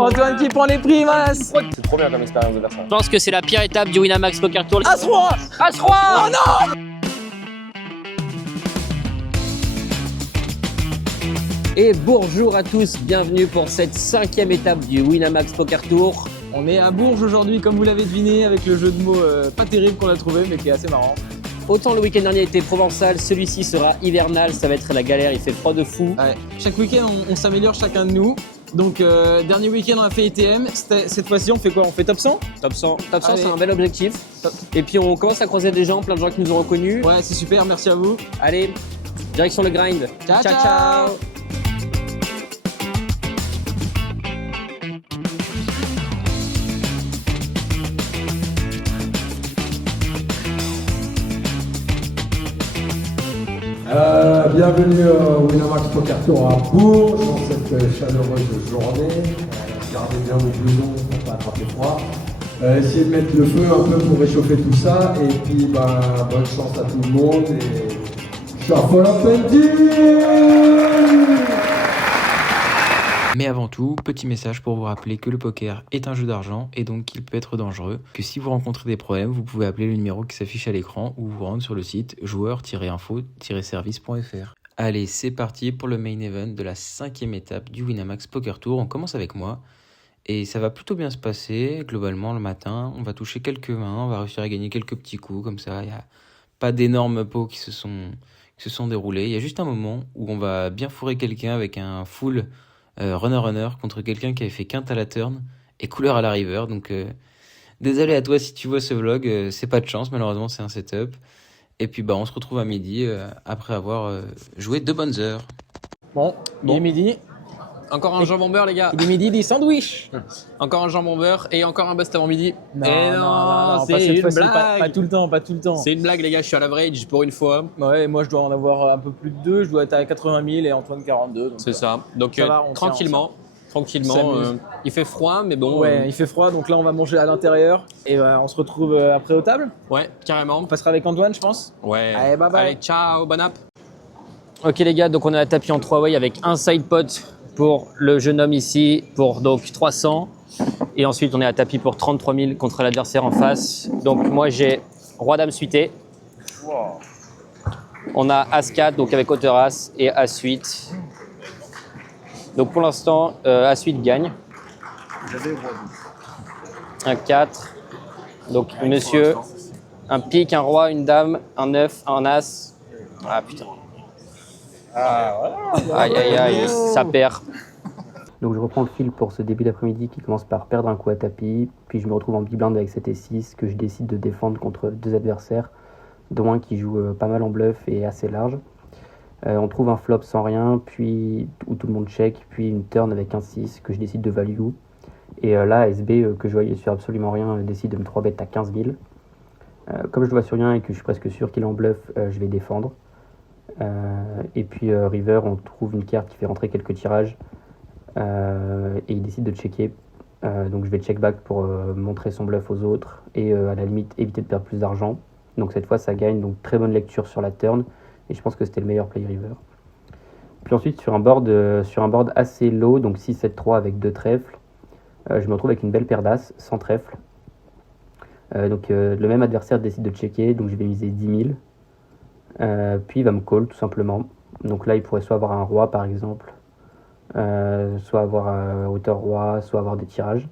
Antoine qui prend les primas. C'est trop bien comme expérience de faire ça. Je pense que c'est la pire étape du Winamax Poker Tour. As-Roi. As-Roi. Oh non. Et bonjour à tous, bienvenue pour cette 5e étape du Winamax Poker Tour. On est à Bourges aujourd'hui, comme vous l'avez deviné, avec le jeu de mots pas terrible qu'on a trouvé, mais qui est assez marrant. Autant le week-end dernier était provençal, celui-ci sera hivernal, ça va être la galère, il fait froid de fou. Ouais. Chaque week-end, on s'améliore chacun de nous. Donc, dernier week-end, on a fait ETM. Cette fois-ci, on fait quoi? On fait top 100? Top 100, top 100 Allez. c'est un bel objectif. Top. Et puis on commence à croiser des gens, plein de gens qui nous ont reconnus. Ouais, c'est super, merci à vous. Allez, direction le grind. Ciao, ciao. Bienvenue au Winamax Poker Tour à Bourges dans cette chaleureuse journée. Gardez bien vos blousons pour ne pas attraper froid. Essayez de mettre le feu un peu pour réchauffer tout ça. Et puis bonne chance à tout le monde et shuffle up and deal. Mais avant tout, petit message pour vous rappeler que le poker est un jeu d'argent et donc qu'il peut être dangereux, que si vous rencontrez des problèmes, vous pouvez appeler le numéro qui s'affiche à l'écran ou vous rendre sur le site joueur-info-service.fr. Allez, c'est parti pour le main event de la 5e étape du Winamax Poker Tour. On commence avec moi et ça va plutôt bien se passer. Globalement, le matin, on va toucher quelques mains, on va réussir à gagner quelques petits coups comme ça. Il n'y a pas d'énormes pots qui se sont déroulés. Il y a juste un moment où on va bien fourrer quelqu'un avec un full runner contre quelqu'un qui avait fait quinte à la turn et couleur à la river. Donc désolé à toi si tu vois ce vlog, c'est pas de chance, malheureusement c'est un setup. Et puis on se retrouve à midi après avoir joué 2 bonnes heures. Bon, il est midi. Encore un jambon beurre, les gars. Il est midi, des sandwichs. Encore un jambon beurre et encore un bust avant midi. Non, et pas c'est cette une fois-ci, blague. pas tout le temps, pas tout le temps. C'est une blague, les gars. Je suis à l'average pour une fois. Ouais, moi je dois en avoir un peu plus de 2, je dois être à 80 000 et Antoine 42. C'est ça. Donc ça va, on tranquillement, s'amuse. il fait froid, mais bon. Ouais, il fait froid, donc là on va manger à l'intérieur et on se retrouve après aux tables. Ouais, carrément. On passera avec Antoine, je pense. Ouais. Allez, bye bye. Allez, ciao, bon app. Ok les gars, donc on a un tapis en 3-way avec un side pot pour le jeune homme ici pour donc 300. Et ensuite on est à tapis pour 33 000 contre l'adversaire en face. Donc moi j'ai Roi-Dame suité. On a As-4 donc avec hauteur As et As-8. Donc pour l'instant As-8 gagne. Un 4. Donc monsieur, un pique, un roi, une dame, un 9, un As. Ah putain. Aïe aïe aïe, ça perd. Donc je reprends le fil pour ce début d'après-midi qui commence par perdre un coup à tapis, puis je me retrouve en big blind avec 7 et 6 que je décide de défendre contre 2 adversaires, dont un qui joue pas mal en bluff et assez large. On trouve un flop sans rien, puis où tout le monde check, puis une turn avec un 6 que je décide de value. Et là, SB, que je voyais sur absolument rien, décide de me 3-bet à 15 000. Comme je le vois sur rien et que je suis presque sûr qu'il est en bluff, je vais défendre. Et puis River, on trouve une carte qui fait rentrer quelques tirages et il décide de checker. Donc je vais check back pour montrer son bluff aux autres et à la limite éviter de perdre plus d'argent. Donc cette fois ça gagne, donc très bonne lecture sur la turn et je pense que c'était le meilleur play River. Puis ensuite sur un board assez low, donc 6-7-3 avec 2 trèfles, je me retrouve avec une belle paire d'as sans trèfle. Donc le même adversaire décide de checker, donc je vais miser 10 000. Puis il va me call tout simplement. Donc là il pourrait soit avoir un roi par exemple, soit avoir hauteur roi, soit avoir des tirages.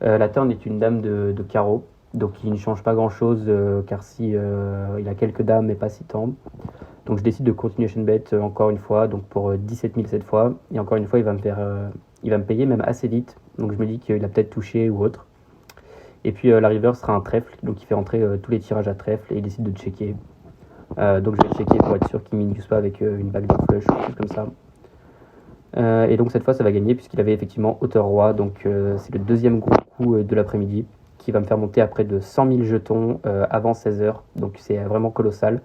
La turn est une dame de carreau, donc il ne change pas grand chose car si il a quelques dames mais pas si tant. Donc je décide de continuation bet encore une fois, donc pour 17 000 cette fois. Et encore une fois il va me payer même assez vite, donc je me dis qu'il a peut-être touché ou autre. Et puis la river sera un trèfle, donc il fait rentrer tous les tirages à trèfle et il décide de checker. Donc je vais checker pour être sûr qu'il ne m'inuse pas avec une backdoor flush ou quelque chose comme ça. Et donc cette fois ça va gagner puisqu'il avait effectivement hauteur roi. Donc c'est le deuxième gros coup de l'après-midi qui va me faire monter à près de 100 000 jetons avant 16h. Donc c'est vraiment colossal.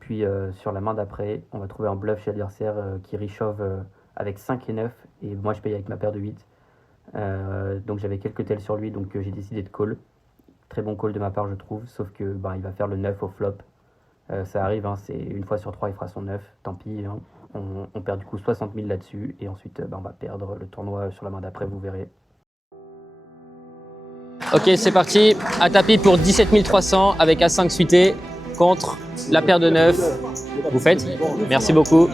Puis sur la main d'après, on va trouver un bluff chez l'adversaire qui reshove avec 5 et 9. Et moi je paye avec ma paire de 8. Donc j'avais quelques tels sur lui, donc j'ai décidé de call. Très bon call de ma part je trouve, sauf que il va faire le 9 au flop. Ça arrive, hein, c'est une fois sur 3 il fera son 9, tant pis, hein. On perd du coup 60 000 là-dessus et ensuite on va perdre le tournoi sur la main d'après, vous verrez. Ok, c'est parti. À tapis pour 17 300 avec A5 suité contre la paire de 9. Vous faites? Merci beaucoup.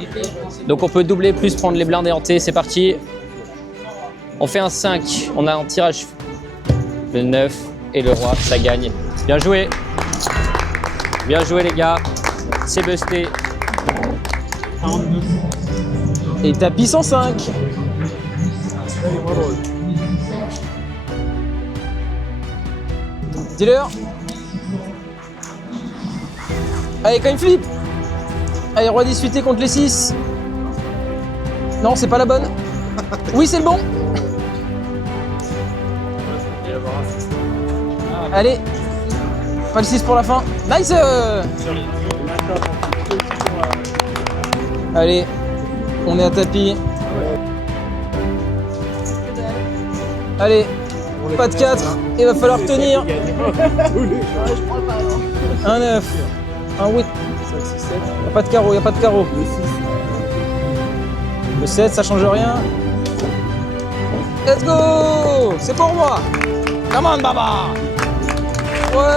Donc on peut doubler plus prendre les blindes et hantés. C'est parti. On fait un 5. On a un tirage. Le 9 et le roi, ça gagne. Bien joué. Bien joué les gars. C'est busté. Et tapis 105. Dis-leur. Allez, coin flip. Allez, roi 18 contre les 6. Non, c'est pas la bonne. Oui, c'est le bon. Allez. Pas le 6 pour la fin. Nice. Allez. On est à tapis. Allez. Pas de 4. Il va falloir tenir. Un 9. Un 8. Y'a pas de carreau, y'a pas de carreau. Le 7, ça change rien. Let's go! C'est pour moi! Come on, Baba! Ouais!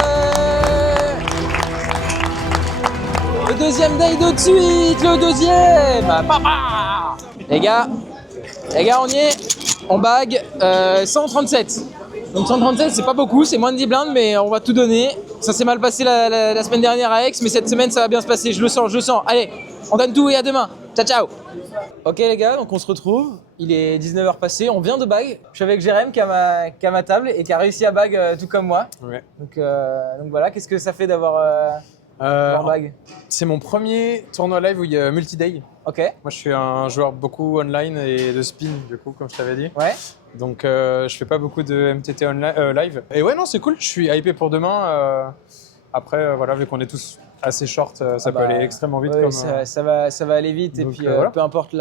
Le deuxième day de suite! Le deuxième! Baba! Les gars, on y est. On bague 137. Donc 137, c'est pas beaucoup, c'est moins de 10 blindes, mais on va tout donner. Ça s'est mal passé la semaine dernière à Aix, mais cette semaine, ça va bien se passer. Je le sens. Allez, on donne tout et à demain. Ciao, ciao! Ok les gars, donc on se retrouve, il est 19h passé, on vient de bag. Je suis avec Jérém qui a ma table et qui a réussi à bag tout comme moi. Ouais. Donc voilà, qu'est-ce que ça fait d'avoir bag? C'est mon premier tournoi live où il y a multi-day. Ok. Moi je suis un joueur beaucoup online et de spin du coup, comme je t'avais dit. Ouais. Donc je fais pas beaucoup de MTT live. Et ouais non c'est cool, je suis hypé pour demain. Après voilà, vu qu'on est tous assez short, ça peut aller extrêmement vite. Ouais, comme, ça va aller vite donc, et puis voilà. peu importe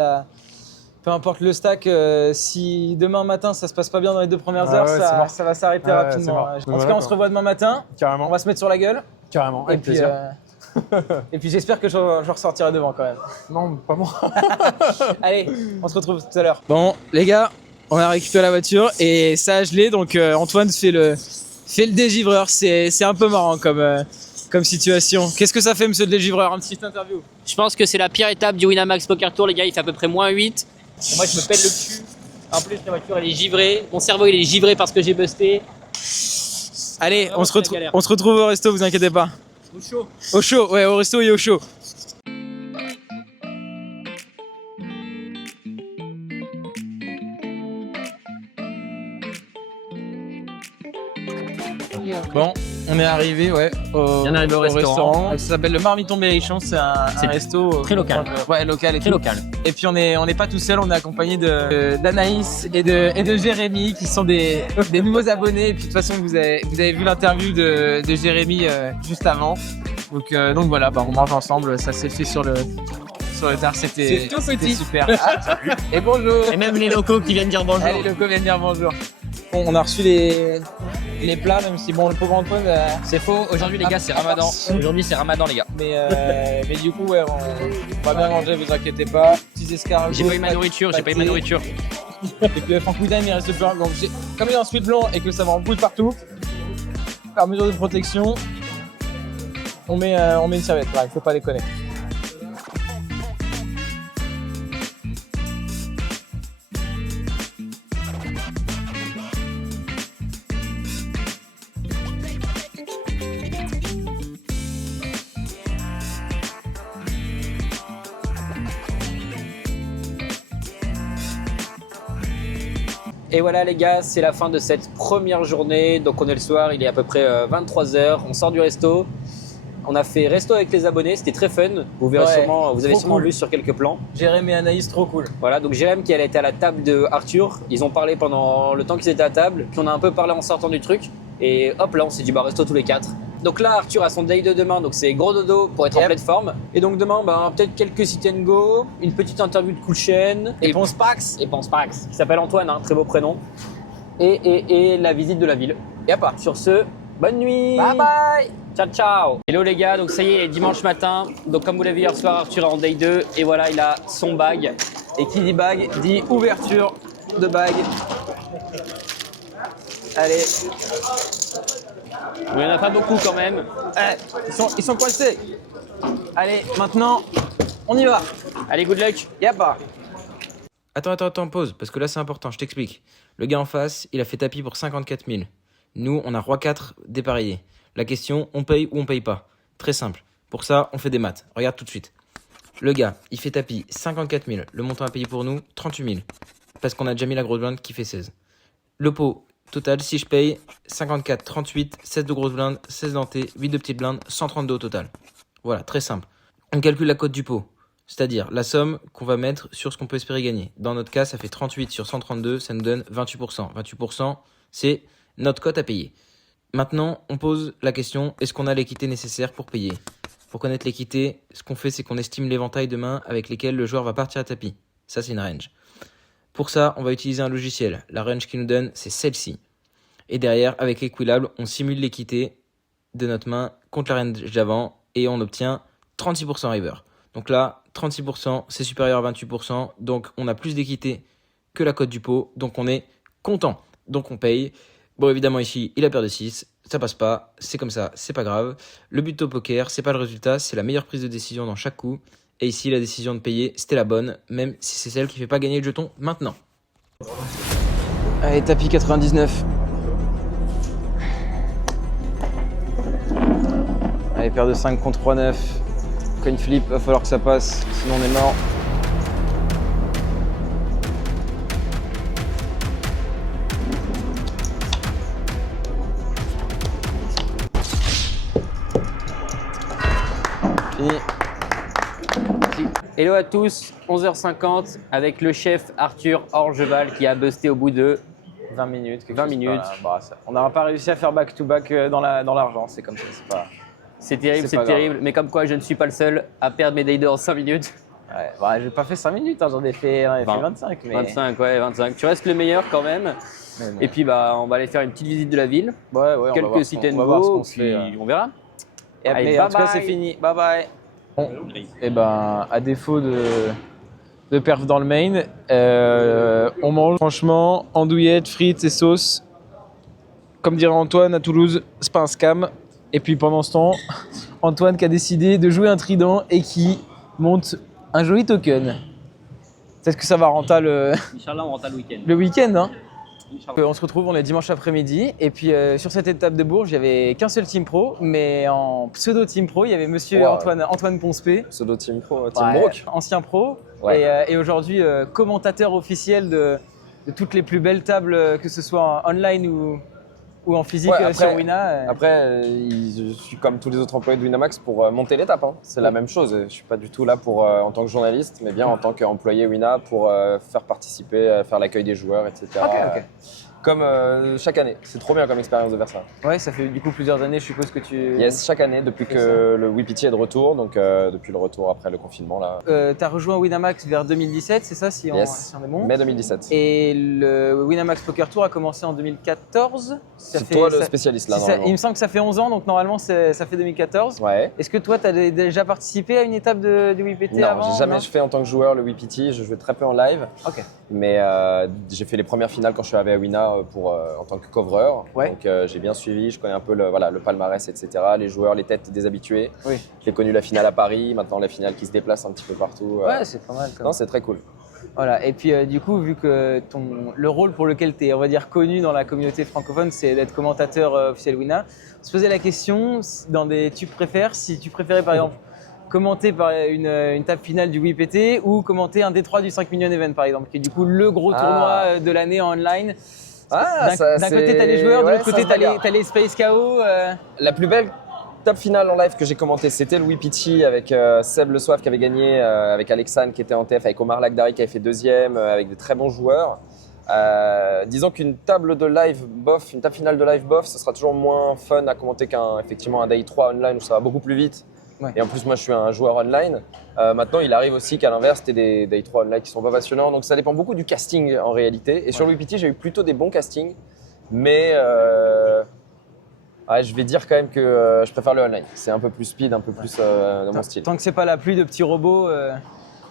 le stack, si demain matin ça se passe pas bien dans les 2 premières heures, ouais, c'est mort. ça va s'arrêter Ouais, c'est rapidement. mort. En Donc tout voilà, cas, on quoi. se revoit demain matin, Carrément. on va se mettre sur la gueule. Carrément, Et avec puis, plaisir. et puis j'espère que je ressortirai devant quand même. Non, pas moi. Allez, on se retrouve tout à l'heure. Bon, les gars, on a récupéré la voiture et ça a gelé, donc Antoine fait le dégivreur. C'est un peu marrant comme situation. Qu'est-ce que ça fait, monsieur le dégivreur? Un petit interview. Je pense que c'est la pire étape du Winamax Poker Tour, les gars. Il fait à peu près -8. Et moi, je me pète le cul. En plus, la voiture, elle est givrée. Mon cerveau, il est givré parce que j'ai busté. Allez, Vraiment, on se c'est la galère. retrouve au resto, vous inquiétez pas. Au chaud. Au chaud, ouais, au resto et au chaud. Bon, on est arrivé, ouais, Bien arrivé au restaurant. Ça s'appelle le Marmiton Berrichon, c'est un resto très local. Ouais, local et Très tout. local. Et puis on est pas tout seul, on est accompagné d'Anaïs et de Jérémy qui sont des nouveaux abonnés. Et puis de toute façon vous avez vu l'interview de Jérémy juste avant. Donc voilà, on mange ensemble, ça s'est fait sur le tard, c'était super. Ah, salut. Et bonjour. Et même les locaux qui viennent dire bonjour. Allez, le co vient de dire bonjour. Bon, on a reçu les plats, même si bon, le pauvre Antoine. C'est faux, aujourd'hui les gars c'est Ramadan. Aujourd'hui c'est Ramadan les gars. Mais du coup, ouais, on va bien manger, vous inquiétez pas. Petits escargots. J'ai pas eu ma nourriture, j'ai pas eu ma nourriture. Et puis Franck Boudin, il reste plein. Donc comme il est en suite blanc et que ça va en boule partout, par mesure de protection, on met une serviette. Il faut pas déconner. Et voilà les gars, c'est la fin de cette première journée. Donc on est le soir, il est à peu près 23h, on sort du resto. On a fait resto avec les abonnés, c'était très fun. Vous verrez sûrement, vous avez trop sûrement cool. vu sur quelques plans. Jérém et Anaïs, trop cool. Voilà, donc Jérém qui elle était à la table de Arthur, ils ont parlé pendant le temps qu'ils étaient à table, puis on a un peu parlé en sortant du truc. Et hop là, on s'est dit bah resto tous les 4. Donc là, Arthur a son day de demain, donc c'est gros dodo pour être en pleine forme. Et donc demain, peut-être quelques sit and go, une petite interview de Coolchen. Et Ponce Pax. Et Ponce Pax, qui s'appelle Antoine, très beau prénom. Et la visite de la ville. Et à part. Sur ce, bonne nuit. Bye bye. Ciao ciao. Hello les gars, donc ça y est, dimanche matin. Donc comme vous l'avez vu hier soir, Arthur est en day 2 et voilà, il a son bag. Et qui dit bag dit ouverture de bag. Allez. Il n'y en a pas beaucoup quand même. Ils sont coincés. Allez, maintenant, on y va. Allez, good luck. Yapa. Attends, pause, parce que là c'est important, je t'explique. Le gars en face, il a fait tapis pour 54 000. Nous, on a roi 4 dépareillé. La question, on paye ou on paye pas? Très simple. Pour ça, on fait des maths. Regarde tout de suite. Le gars, il fait tapis 54 000. Le montant à payer pour nous, 38 000. Parce qu'on a déjà mis la grosse blinde qui fait 16. Le pot total, si je paye 54, 38, 16 de grosse blinde, 16 dentés, 8 de petites blindes, 132 au total. Voilà, très simple. On calcule la cote du pot. C'est-à-dire la somme qu'on va mettre sur ce qu'on peut espérer gagner. Dans notre cas, ça fait 38 sur 132, ça nous donne 28%. 28%, c'est notre cote à payer. Maintenant, on pose la question, est-ce qu'on a l'équité nécessaire pour payer? Pour connaître l'équité, ce qu'on fait, c'est qu'on estime l'éventail de mains avec lesquels le joueur va partir à tapis. Ça, c'est une range. Pour ça, on va utiliser un logiciel. La range qu'il nous donne, c'est celle-ci. Et derrière, avec Equilable, on simule l'équité de notre main contre la range d'avant et on obtient 36% river. Donc là, 36%, c'est supérieur à 28%, donc on a plus d'équité que la cote du pot, donc on est content. Donc on paye. Bon, évidemment, ici, il a perdu 6, ça passe pas, c'est comme ça, c'est pas grave. Le but au poker, c'est pas le résultat, c'est la meilleure prise de décision dans chaque coup. Et ici, la décision de payer, c'était la bonne, même si c'est celle qui fait pas gagner le jeton maintenant. Allez, tapis 99. Allez, paire de 5 contre 3-9. Coin flip, va falloir que ça passe, sinon on est mort. Fini. Hello à tous, 11h50 avec le chef Arthur Orgeval qui a busté au bout de 20 minutes. 20 minutes. On n'aura pas réussi à faire back-to-back dans l'argent, c'est comme ça, c'est pas... C'est terrible, C'est pas c'est terrible. Mais comme quoi, je ne suis pas le seul à perdre mes day en 5 minutes. Ouais, bah, j'ai pas fait 5 minutes, hein, j'en ai fait 25. Mais... 25, ouais, 25. Tu restes le meilleur quand même. Mais Et puis, bah, on va aller faire une petite visite de la ville. ouais, on va voir Quelques ce qu'on- sit on va voir ce and qu'on go, se puis fait, on verra. Et Allez, après, en bye tout cas, bye. c'est fini. Bye bye. Bon. Et ben, à défaut de perf dans le main, on mange franchement andouillettes, frites et sauces. Comme dirait Antoine à Toulouse, c'est pas un scam. Et puis pendant ce temps, Antoine qui a décidé de jouer un trident et qui monte un joli token. Peut-être que ça va renta Inch'Allah, on rentre le week-end. le week-end, hein. On se retrouve, on est dimanche après-midi, et puis sur cette étape de Bourges, il n'y avait qu'un seul team pro, mais en pseudo team pro, il y avait monsieur Wow. Antoine Ponspé, Pseudo Team Pro, Team Broke. ancien pro, Ouais. et aujourd'hui commentateur officiel de toutes les plus belles tables, que ce soit en online ou en physique Ouais, après- sur Wina. Après, je suis comme tous les autres employés de Winamax pour monter l'étape. Hein. C'est la même chose. Je suis pas du tout là pour en tant que journaliste, mais bien en tant qu'employé Wina pour faire participer, faire l'accueil des joueurs, etc. Ok. Comme chaque année. C'est trop bien comme expérience de faire ça. Ouais, ça fait du coup plusieurs années, je suppose que tu... Yes, chaque année depuis que le WePT est de retour, donc depuis le retour après le confinement là. Tu as rejoint Winamax vers 2017, c'est ça, si Yes. on est bon? Mai 2017. Et le Winamax Poker Tour a commencé en 2014. Ça C'est fait- toi le ça- spécialiste là. si ça- normalement. il me semble que ça fait 11 ans, donc normalement ça fait 2014. Ouais. Est-ce que toi, tu as déjà participé à une étape du WPT Non, avant? j'ai jamais fait en tant que joueur le WePT. Je jouais très peu en live. Ok. Mais j'ai fait les premières finales quand je suis arrivé à Wina en tant que covreur. Ouais. Donc j'ai bien suivi, je connais un peu le palmarès, etc. Les joueurs, les têtes des habitués. Oui. J'ai connu la finale à Paris, maintenant la finale qui se déplace un petit peu partout. Ouais, c'est pas mal. Non, c'est très cool. Voilà. Et puis du coup, vu que le rôle pour lequel tu es, on va dire, connu dans la communauté francophone, c'est d'être commentateur officiel Wina, on se posait la question, si tu préférais par exemple commenter par une table finale du WPT ou commenter un D3 du 5 million event par exemple, qui est du coup le gros tournoi de l'année en online. D'un côté, tu as les joueurs, de l'autre côté, tu as les Space KO. La plus belle top finale en live que j'ai commentée, c'était le WePT avec Seb Le Soif qui avait gagné, avec Alexandre qui était en TF, avec Omar Lagdari qui avait fait deuxième, avec de très bons joueurs. Disons qu'une table de live bof, une table finale de live bof, ce sera toujours moins fun à commenter qu'effectivement un Day 3 online où ça va beaucoup plus vite. Ouais. Et en plus, moi, je suis un joueur online. Maintenant, il arrive aussi qu'à l'inverse, tu des Day 3 online qui sont pas passionnants. Donc, ça dépend beaucoup du casting en réalité. Et sur le WePT, j'ai eu plutôt des bons castings. Mais je vais dire quand même que je préfère le online. C'est un peu plus speed, un peu plus dans mon style. Tant que c'est pas la pluie de petits robots.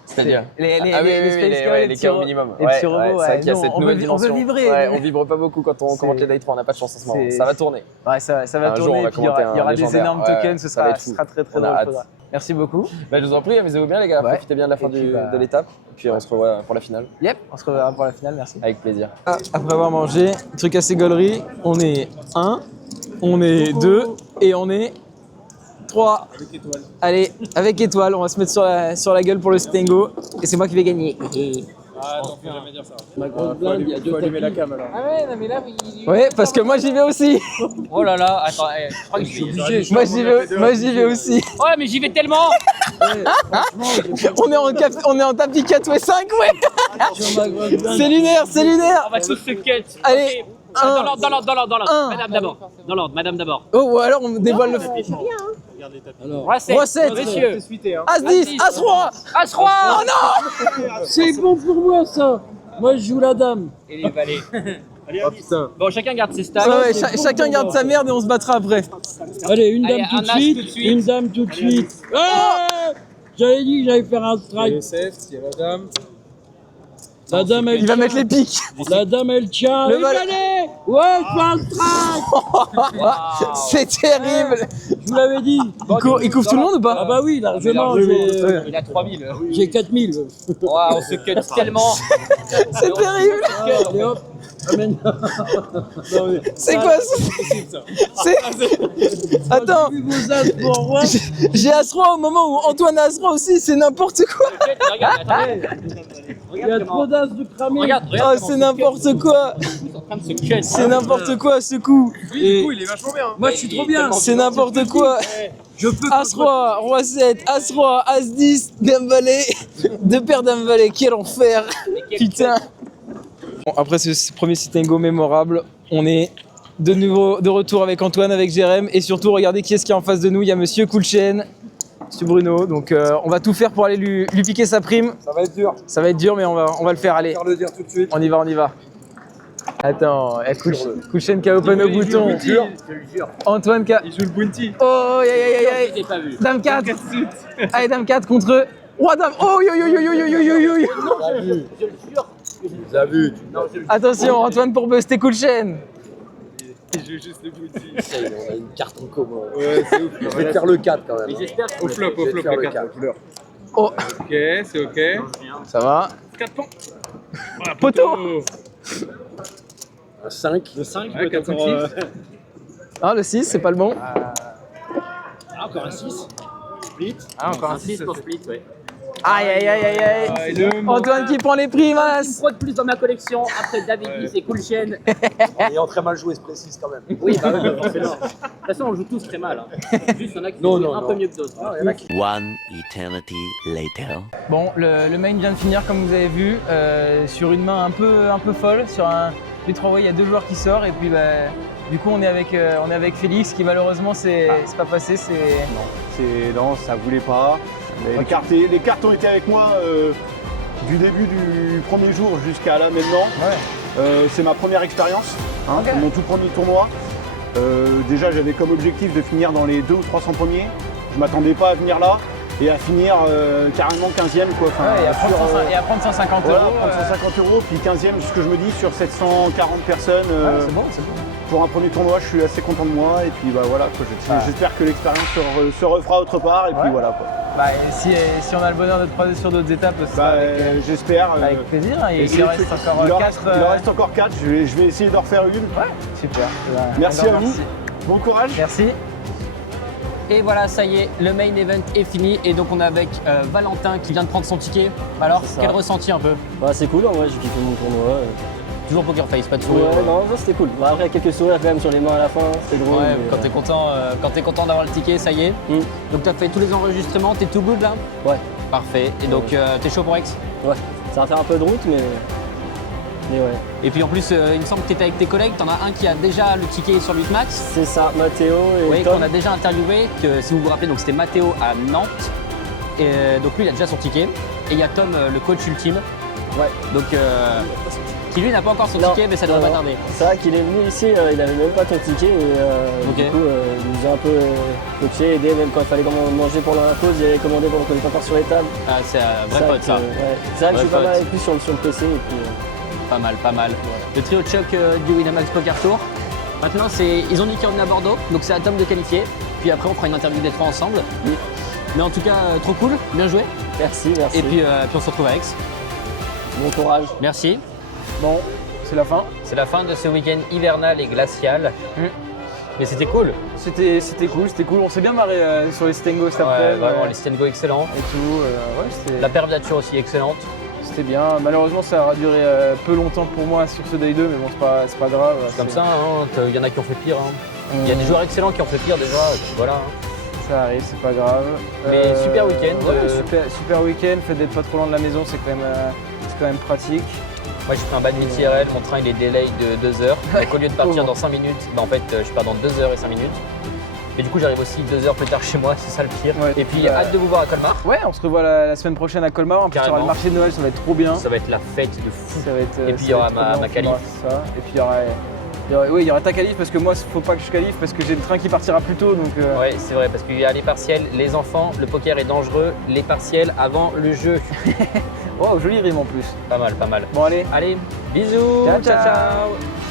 C'est-à-dire les Ah oui, oui, oui, les petits cas au robots. minimum. Les petits robots, c'est vrai ouais. qu'il y a Nous, cette on nouvelle veut dimension. vibrer. Ouais, on vibre pas beaucoup quand on C'est- commente les Day 3, on n'a pas de chance en ce moment. c'est- Ça va tourner. Ouais, ça va Un jour, tourner. on va Et puis il y aura, commenter il y aura un des légendaire. énormes Ouais, tokens, ce ça va sera, être fou. très On a drôle. hâte. Faudra. Merci beaucoup. Bah, je vous en prie, amusez-vous bien les gars, Ouais. profitez bien de la fin Et puis, bah, de l'étape. Et puis on se revoit pour la finale. Yep, on se reverra pour la finale, merci. Avec plaisir. Après avoir mangé, truc assez gaulerie, on est 1, on est 2 et on est 3. Avec étoile. Allez, avec étoile, on va se mettre sur la gueule pour le Stengo et c'est moi qui vais gagner. Ah, non, faut jamais dire ça. Ma grosse blinde, il y a deux allumer la tapis. cam alors. Ah ouais, non mais là, ouais, parce que moi j'y vais aussi. Oh là là, attends, je crois que je suis obligé. Moi j'y vais aussi. Ouais, mais j'y vais tellement. On est en tapis 4 ou 5, ouais. Sur ma grosse blinde. C'est lunaire, c'est lunaire. On va tous se cut. Allez, Ok. Dans l'ordre, dans l'ordre, dans l'ordre, dans l'ordre. Un. Madame d'abord. Dans l'ordre, madame d'abord. Oh, ou alors on dévoile le Alors, Roi 7, Roi 7. messieurs. As 10, As Roi. As roi. Oh non. c'est bon pour moi ça. Moi je joue la dame. Et les valets. Oh putain. Bon, chacun garde ses stacks. Ouais, c'est bon chacun pour garde moi. sa merde et on se battra après. Allez, une Allez, dame tout un de as suite, tout de suite. une dame tout de suite. Ah j'avais dit que j'allais faire un strike. Les sefs, il y a la dame. La dame elle Il va tient. mettre les pics. La dame elle tient. Le Et valet. valet. Ouais, je fais un strike. C'est terrible. Je vous l'avais dit. Il couvre tout le monde ou Ah pas? bah oui, largement. Il a 3000. J'ai 4000. Waouh, on se cut tellement. C'est terrible. Allez hop. Amène. C'est quoi ça? C'est... Attends, Vu vos as pour roi. j'ai As Roi au moment où Antoine a As Roi aussi, c'est n'importe quoi. Regarde, attendez. Il y a trop d'as de cramer. Regarde, Oh, regarde. c'est n'importe quoi. Ils sont en train de se cut. C'est n'importe quoi ce coup. Du coup, il est vachement bien. Moi je suis trop bien. C'est n'importe quoi. Je peux As Roi, Roi 7, As Roi, As 10, Dame Valet, deux paires Dame Valet, quel enfer. Putain. Bon, après ce premier Stengo mémorable, on est de nouveau de retour avec Antoine, avec Jérém et surtout regardez qui est-ce qu'il y a en face de nous. Il y a Monsieur Coolchen, Monsieur Bruno. Donc on va tout faire pour aller lui piquer sa prime. Ça va être dur. Ça va être dur mais on va le faire. Allez, Faire le dire tout de suite. on y va, on y va. Attends, Coolchen qui a open au bouton. Antoine qui a... Il joue le bounty. Oh, aïe aïe aïe aïe. Je l'ai pas vu. Dame 4. Allez, Dame 4 contre Roi Dame. Oh, yo yo yo yo yo yo yo yo yo. T'as vu. Attention, Antoine pour buster Coolchen. Il joue juste le bounty. On a une carte en commun. Ouais, c'est ouf. Je vais faire le 4 quand même. Mais j'espère que Au flop, Je vais faire les le 4 4. couleurs. Oh, Ok, c'est ok. ça va. 4 points. Poteau. Un 5. Le 5, ouais, 4 Ah, le 6, c'est pas le bon. Ah, encore un 6. Ah, encore Un 6 pour split, ouais. Aïe aïe aïe aïe aïe. Antoine qui prend les Une primas. fois de plus dans ma collection, après David Luiz et Coolchen. Ayant très mal joué, se précise quand même. Oui, bah oui, forcément. De toute façon, on joue tous très mal. Hein. Juste, il y en a qui jouent un peu mieux que d'autres. One eternity later. Bon, le main vient de finir comme vous avez vu, sur une main un peu folle, sur un B3 il y a 2 joueurs qui sortent et puis bah, du coup on est avec Félix qui malheureusement c'est pas passé, Non, ça voulait pas. Mais les cartes ont été avec moi du début du premier jour jusqu'à là maintenant. C'est ma première expérience, hein, Ok. c'est mon tout premier tournoi. Déjà j'avais comme objectif de finir dans les 200 ou 300 premiers. Je m'attendais pas à venir là et à finir carrément 15e quoi. Enfin, et à prendre 150 voilà, euros. prendre 150 euros, puis 15e, ce que je me dis sur 740 personnes. C'est bon, c'est bon. Pour un premier tournoi, je suis assez content de moi et puis bah voilà quoi, j'espère que l'expérience se refera autre part et puis voilà quoi. Bah, et si on a le bonheur de te croiser sur d'autres étapes, ce sera j'espère. avec plaisir. Et Et il en reste encore 4. Il en reste encore 4, je vais essayer d'en refaire une. Ouais, super. Merci à vous, bon courage. Merci. Et voilà, ça y est, le main event est fini. Et donc, on est avec Valentin qui vient de prendre son ticket. Alors, C'est ça. quel ressenti un peu? Bah, c'est cool en vrai, j'ai kiffé mon tournoi. Toujours poker face, pas de Ouais, sourire. non, c'était cool. Bah, après, quelques sourires quand même sur les mains à la fin, c'était drôle. Ouais, mais, quand t'es content d'avoir le ticket, ça y est. Mm. Donc, t'as fait tous les enregistrements, t'es tout good là? Ouais. Parfait. Et donc, t'es chaud pour Aix? Ouais, ça va faire un peu de route, mais ouais. Et puis en plus, il me semble que t'étais avec tes collègues, t'en as un qui a déjà le ticket sur 8 max. C'est ça, Mathéo et Oui, Tom. qu'on a déjà interviewé, que si vous vous rappelez, donc c'était Mathéo à Nantes. Et donc lui, il a déjà son ticket. Et il y a Tom, le coach ultime. Ouais. Donc qui lui n'a pas encore son Non, ticket, mais ça devrait non, pas tarder. C'est vrai qu'il est venu ici, il avait même pas ton ticket et Ok. du coup il nous a un peu coaché, aidé, même quand il fallait manger pendant la pause, il avait commandé pendant qu'on était encore sur les tables. Ah, c'est un vrai C'est pote ça. ouais. C'est vrai que je suis Vrai pas mal pote. avec lui sur le PC et puis Pas mal, pas mal. Le trio de choc du Winamax Poker Tour. Maintenant, ils ont dit qu'ils revenaient à Bordeaux, donc c'est à Tom de qualifier. Puis après, on fera une interview des trois ensemble. Mais en tout cas, trop cool, bien joué. merci. Et puis on se retrouve à Aix. Bon courage. Merci. Bon, c'est la fin. C'est la fin de ce week-end hivernal et glacial. Mais c'était cool. C'était cool. On s'est bien marré sur les Stengo cet après. Ouais, vraiment, les stand-go excellents. Et tout. Ouais, c'était. La perviature aussi excellente. C'était bien. Malheureusement, ça aura duré peu longtemps pour moi sur ce day 2, mais bon, c'est pas grave. C'est comme ça, il y en a qui ont fait pire. Il y a des joueurs excellents qui ont fait pire déjà. Voilà. Ça arrive, c'est pas grave. Mais super week-end. Ouais, super week-end. Fait d'être pas trop loin de la maison, c'est quand même pratique. Moi j'ai fait un badminton IRL, mon train il est delay de 2 heures. Donc au lieu de partir dans 5 minutes, en fait je pars dans 2 heures et 5 minutes. Et du coup j'arrive aussi 2 heures plus tard chez moi, c'est ça le pire. Ouais, et puis hâte de vous voir à Colmar. Ouais, on se revoit la semaine prochaine à Colmar. En plus, il y aura le marché de Noël, ça va être trop bien. Ça va être la fête de fou. Ça va être, et puis il y aura ma qualif. Et puis il y aura ta qualif parce que moi, faut pas que je qualifie parce que j'ai le train qui partira plus tôt. Donc, Ouais, c'est vrai, parce qu'il y a les partiels, les enfants, le poker est dangereux, les partiels avant le jeu. Oh, joli rime en plus. Pas mal, pas mal. Bon, allez. Allez, bisous, Ciao, ciao. ciao.